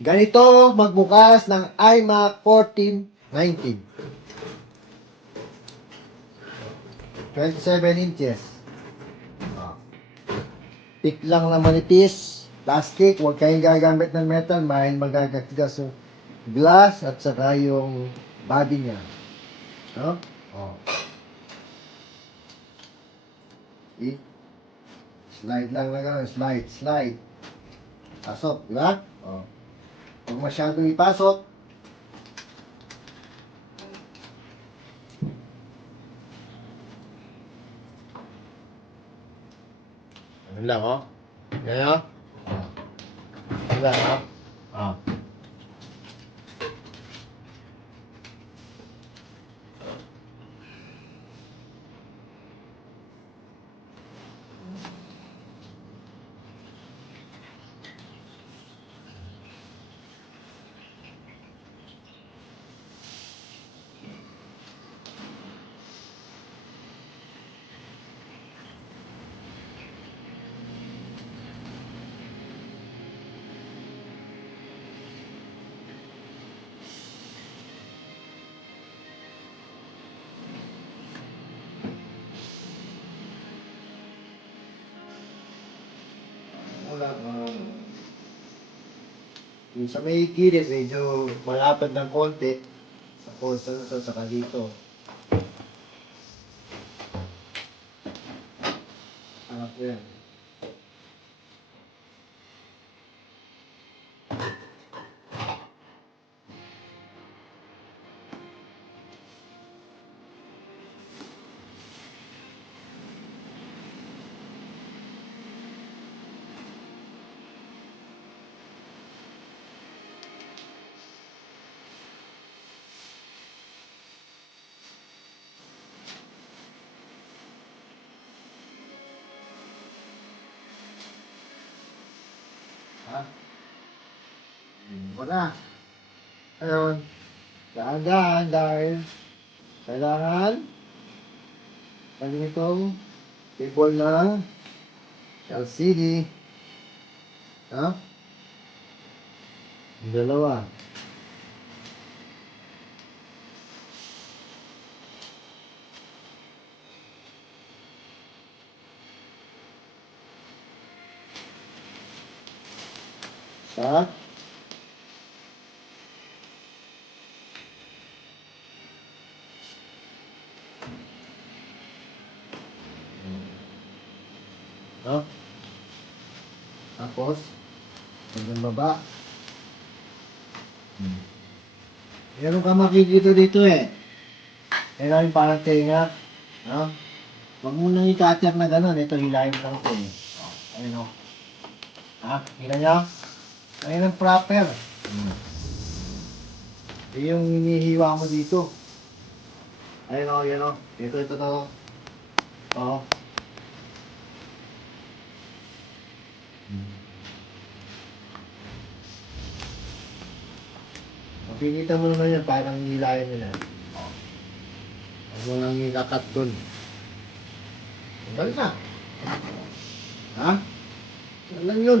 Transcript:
Ganito magbukas ng iMac 1419. 27 inches. Ah. Thick lang na manipis. Plastic. Huwag kayong gagamit ng metal. Mahal magagagas yung glass at saka yung body niya. No? Oh. See? Slide lang na gano'n. Slide. Pasok, di ba? Oh. Huwag masyadong ipasok. Ano lang, oh. Ganyan, oh. Ano lang, oh. Oh. Wala, yung sa may gilid, medyo malapad ng konti. Tapos, ano to, saka dito. Harap yan. Ha? Wala. Ayun. Daan-daan dahil kailangan pag itong cable na LCD. Ha? Yung dalawa. Sa no? Tapos, hanggang baba. Meron ka makikita dito eh. Meron yung parang tenga. No? Huwag mo nang i-cutter na gano'n. Ito, hilahin mo lang ito eh. Ayun o. Ha? Hila niya? Ayun ang proper. Yung hinihiwa mo dito. Ayun o, yan o. Ito to. Oo. Makikita mo naman yan, parang hilahin nila. Huwag mo nang ikakat dun. Tanggal na. Ha? Yan lang yun.